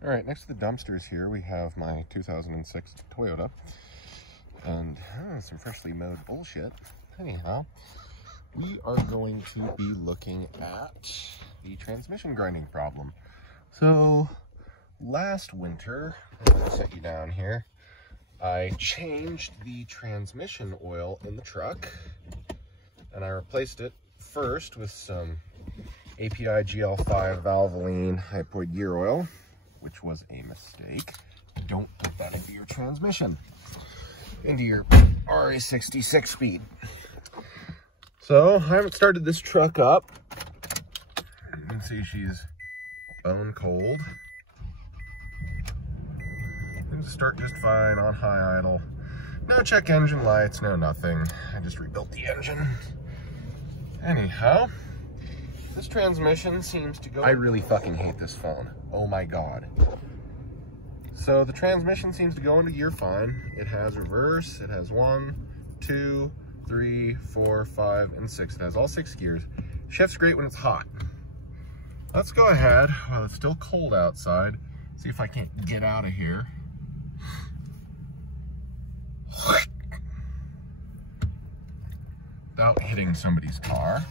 All right, next to the dumpsters here, we have my 2006 Toyota and some freshly mowed bullshit. Anyhow, we are going to be looking at the transmission grinding problem. So last winter, I'm going to set you down here, I changed the transmission oil in the truck and I replaced it first with some API GL5 Valvoline hypoid gear oil, which was a mistake. Don't put that into your transmission, into your RA60 6-speed. So I haven't started this truck up. You can see she's bone cold. Things start just fine on high idle. No check engine lights, no nothing. I just rebuilt the engine. Anyhow, this transmission seems to go... I really fucking hate this phone. Oh my God. So the transmission seems to go into gear fine. It has reverse, it has 1, 2, 3, 4, 5, and 6. It has all 6 gears. Shifts great when it's hot. Let's go ahead, while it's still cold outside, see if I can't get out of here. Without hitting somebody's car.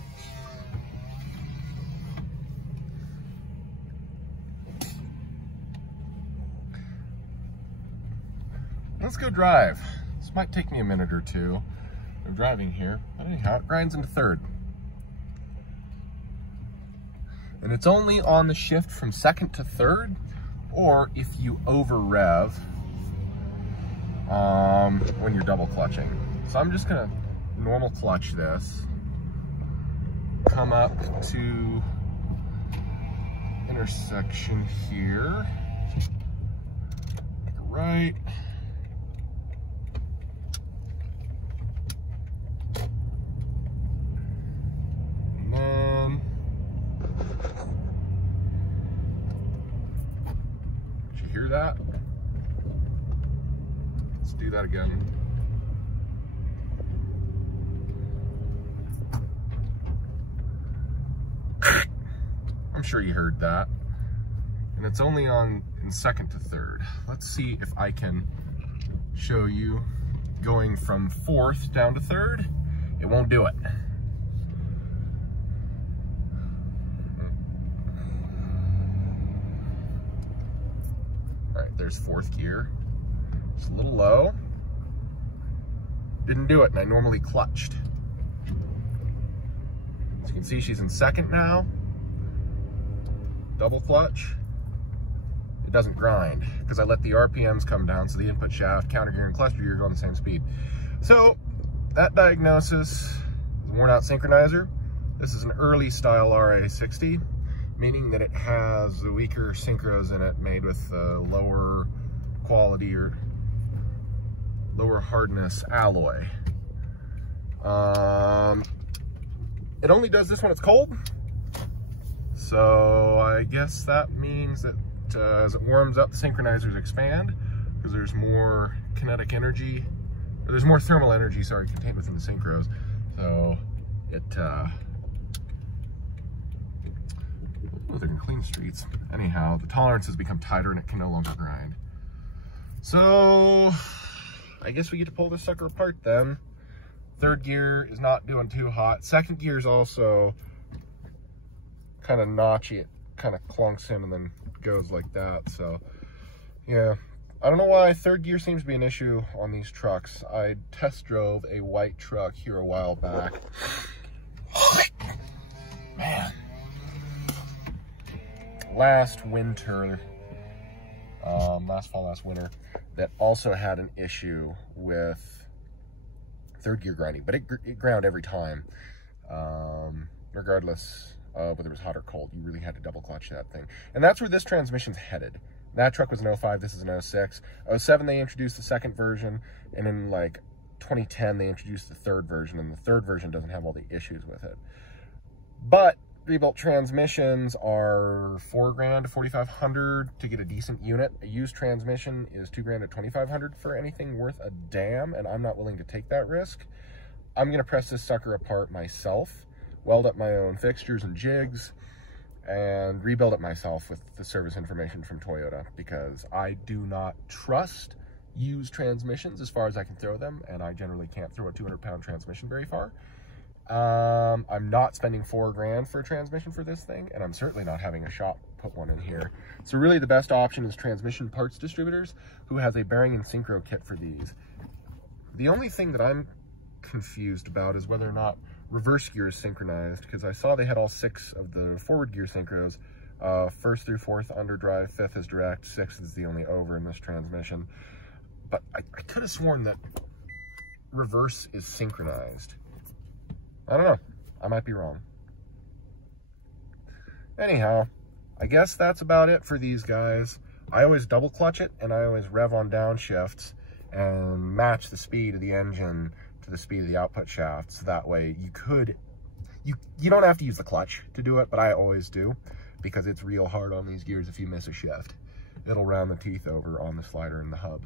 Let's go drive. This might take me a minute or two. I'm driving here, but anyhow, it grinds into third. And it's only on the shift from second to third, or if you over rev when you're double clutching. So I'm just gonna normal clutch this, come up to intersection here, make a right, and then did you hear that? Let's do that again. I'm sure you heard that. And it's only on in second to third. Let's see if I can show you going from fourth down to third. It won't do it. All right, there's fourth gear. It's a little low. Didn't do it, and I normally clutched. As you can see, she's in second now. Double clutch, it doesn't grind because I let the RPMs come down, so the input shaft, counter gear, and cluster gear go on the same speed. So that diagnosis is a worn out synchronizer. This is an early style RA60, meaning that it has the weaker synchros in it made with lower quality or lower hardness alloy. It only does this when it's cold. So I guess that means that as it warms up, the synchronizers expand because there's more kinetic energy, or there's more thermal energy, sorry, contained within the synchros. So it, oh, they're gonna clean the streets. Anyhow, the tolerances become tighter and it can no longer grind. So I guess we get to pull this sucker apart then. Third gear is not doing too hot. Second gear is also kind of notchy. It kind of clunks in and then goes like that. So yeah, I don't know why third gear seems to be an issue on these trucks. I test drove a white truck here a while back. Man, last winter, last fall, last winter, that also had an issue with third gear grinding, but it ground every time, regardless whether it was hot or cold. You really had to double clutch that thing. And that's where this transmission's headed. That truck was an 05, this is an 06. 07, they introduced the second version, and in like 2010, they introduced the third version, and the third version doesn't have all the issues with it. But rebuilt transmissions are $4,000 to $4,500 to get a decent unit. A used transmission is $2,000 to $2,500 for anything worth a damn, and I'm not willing to take that risk. I'm gonna press this sucker apart myself, weld up my own fixtures and jigs, and rebuild it myself with the service information from Toyota, because I do not trust used transmissions as far as I can throw them, and I generally can't throw a 200-pound transmission very far. I'm not spending $4 grand for a transmission for this thing, and I'm certainly not having a shop put one in here. So really the best option is Transmission Parts Distributors, who has a bearing and synchro kit for these. The only thing that I'm confused about is whether or not reverse gear is synchronized, because I saw they had all 6 of the forward gear synchros. 1st through 4th underdrive, 5th is direct, 6th is the only over in this transmission. But I could have sworn that reverse is synchronized. I don't know. I might be wrong. Anyhow, I guess that's about it for these guys. I always double clutch it, and I always rev on downshifts and match the speed of the engine to the speed of the output shaft. So that way you don't have to use the clutch to do it, but I always do, because it's real hard on these gears if you miss a shift. It'll round the teeth over on the slider and the hub.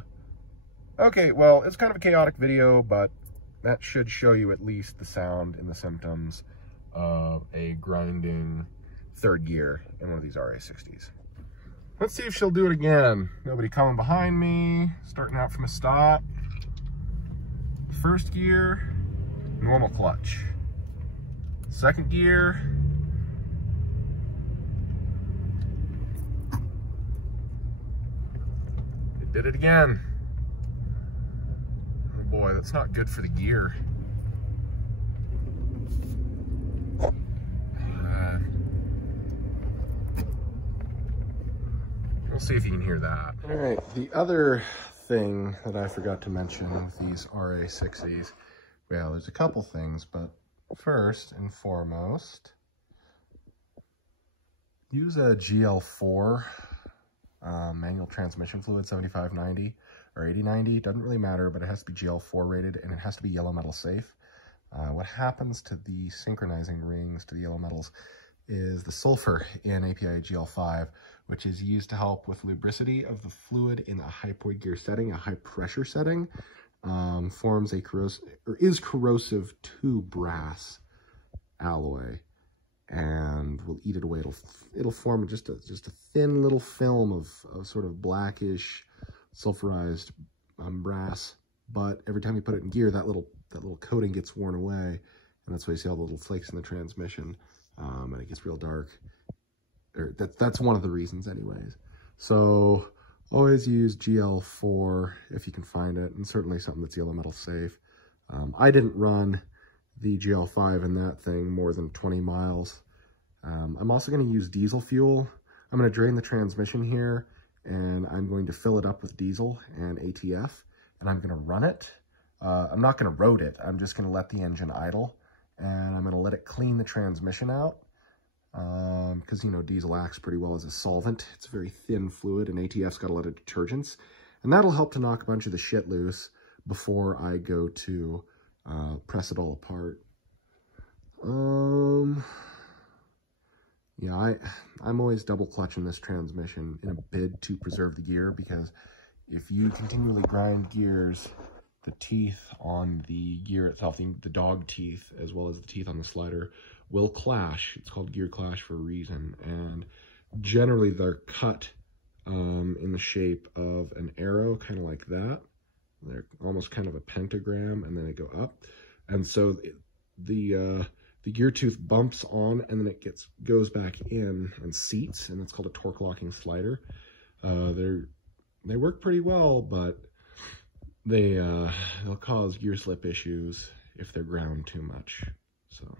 Okay, well, it's kind of a chaotic video, but that should show you at least the sound and the symptoms of a grinding 3rd gear in one of these RA60s. Let's see if she'll do it again. Nobody coming behind me, starting out from a stop. 1st gear, normal clutch. 2nd gear, it did it again. Oh boy, that's not good for the gear. We'll see if you can hear that. All right, the other thing that I forgot to mention with these RA60s, well, there's a couple things, but first and foremost, use a GL4 manual transmission fluid, 7590 or 8090, doesn't really matter, but it has to be GL4 rated, and it has to be yellow metal safe. What happens to the synchronizing rings to the yellow metals is the sulfur in API GL5, which is used to help with lubricity of the fluid in a hypoid gear setting, a high pressure setting, forms a corrosive to brass alloy, and will eat it away. It'll form just a thin little film of sort of blackish sulfurized brass. But every time you put it in gear, that little coating gets worn away, and that's why you see all the little flakes in the transmission, and it gets real dark. Or that's one of the reasons, anyways. So always use GL4 if you can find it, and certainly something that's yellow metal safe. I didn't run the GL5 in that thing more than 20 miles. I'm also going to use diesel fuel. I'm going to drain the transmission here, and I'm going to fill it up with diesel and ATF, and I'm going to run it. I'm not going to road it. I'm just going to let the engine idle, and I'm going to let it clean the transmission out. Because, you know, diesel acts pretty well as a solvent. It's a very thin fluid, and ATF's got a lot of detergents. And that'll help to knock a bunch of the shit loose before I go to press it all apart. Yeah, I'm always double clutching this transmission in a bid to preserve the gear, because if you continually grind gears, the teeth on the gear itself, the dog teeth, as well as the teeth on the slider, will clash. It's called gear clash for a reason, and generally they're cut in the shape of an arrow, kind of like that. They're almost kind of a pentagram, and then they go up, and so the gear tooth bumps on, and then it goes back in and seats, and it's called a torque locking slider. They work pretty well, but they'll cause gear slip issues if they're ground too much. So